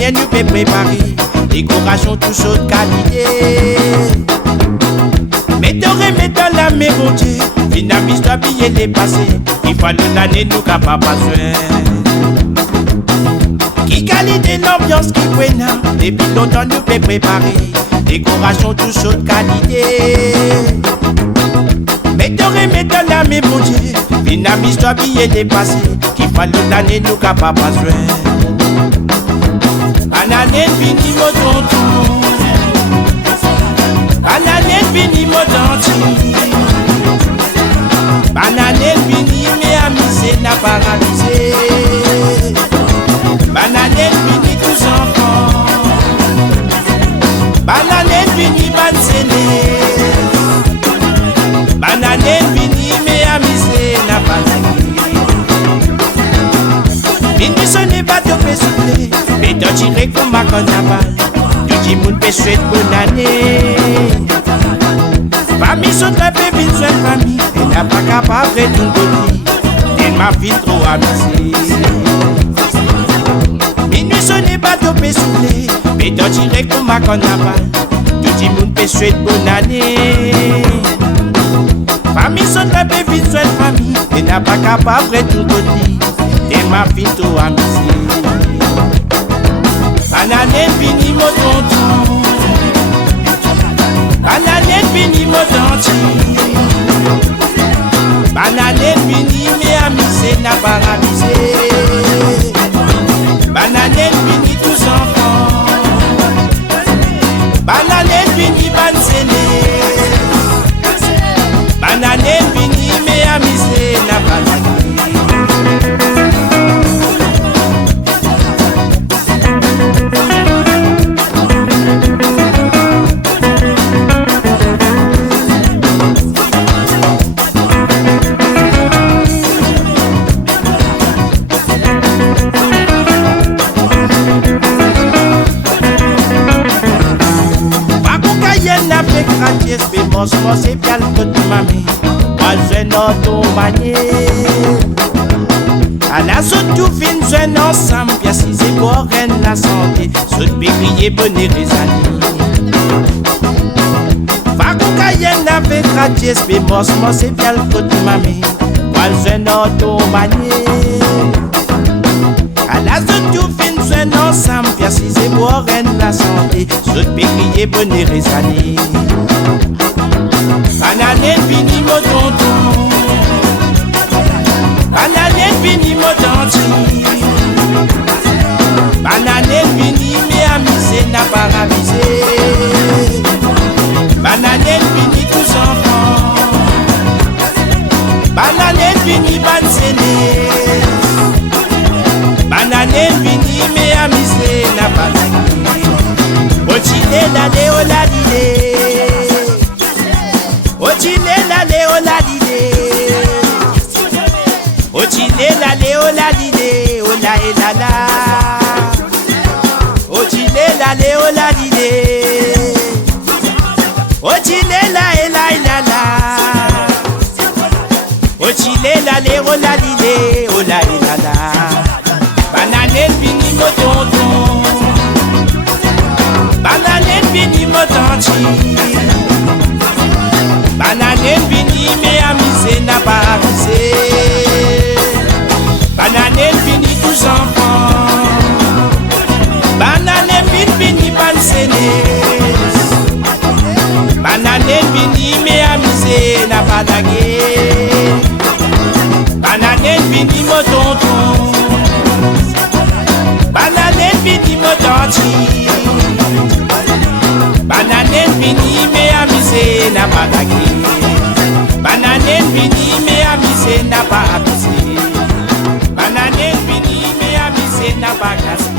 mienne nous peut préparer. Décoration tout chaud de qualité. Mettez dans la main, mon Dieu. Finalement, toi billet dépassé. Il faut l'année, nous qu'à pas besoin. Qui qualité l'ambiance qui prenne. Depuis longtemps, nous peut préparer. Décoration tout chaud de qualité. Mettez dans la main, mon Dieu. Finalement, toi billet dépassé. Qui faut l'année, nous qu'à pas besoin. Banane fini mon tonton. Banane fini mon tonton. Banane fini mais amusé n'a pas amusé. Banane fini tous enfants. Banane fini bansene. Banane fini mais amusé n'a pas amusé. Minuit sonne pas de souffler. Mais t'en tiré comme ma carnaval. Tout le monde peut souhaiter bonne année. Famille sont très peu vite sur famille. Elle n'a pas capable de tout donner. Elle m'a fait trop amusée. Minuit sonne pas de souffler. Mais t'en tiré comme ma carnaval. Tout le monde peut souhaiter bonne année. Famille sont très peu vite sur famille. Elle n'a pas capable de tout donner. Elle m'a fait trop amusée. Banane fini mon tonton. Banane fini mon tonton. Banane fini mais amusé n'a pas amusé. Banane fini tous enfants. Banane fini bansene. Banane fini mais amusé n'a pas amusé. Moi c'est bien le côté de mamie. Moi je n'entends pas nier. À la saute tout fin, je n'ensemble. Bien si c'est pour reine la santé. Saute bécrier bonnet les années. Va qu'on caïenne avec radies. Mais moi c'est bien le côté de mamie. Moi je n'entends pas nier. À la saute tout fin, je n'ensemble. Bien si c'est pour reine la santé. Saute bécrier bonnet les années. Banane fini mon tonton. Banane fini mon tonton. Banane fini mais amusé n'a pas amusé. Banane fini tous enfants. Banane fini bansene. Banane fini mais amusé n'a pas amusé. Ochile la léola l'idée. Ochile la léola l'idée. Ochile la léola l'idée. Ola et la la. Ochile la léola l'idée. Ochile la et la la. Ochile la léola l'idée. Ola et la la. Banane fini mon tonton. Banane fini mon tonton. Banane fini mais amusé n'a pas amusé. Banane fini tous enfants. Banane fini bansene. Banane fini mais amusé n'a pas dagué. Banane fini mon tonton. Banane fini mon tonton. Banane fini mais amusé n'a pas dagué. Banane fini mais amusé n'a pas amusé. Banane fini mais amusé n'a pas cassé.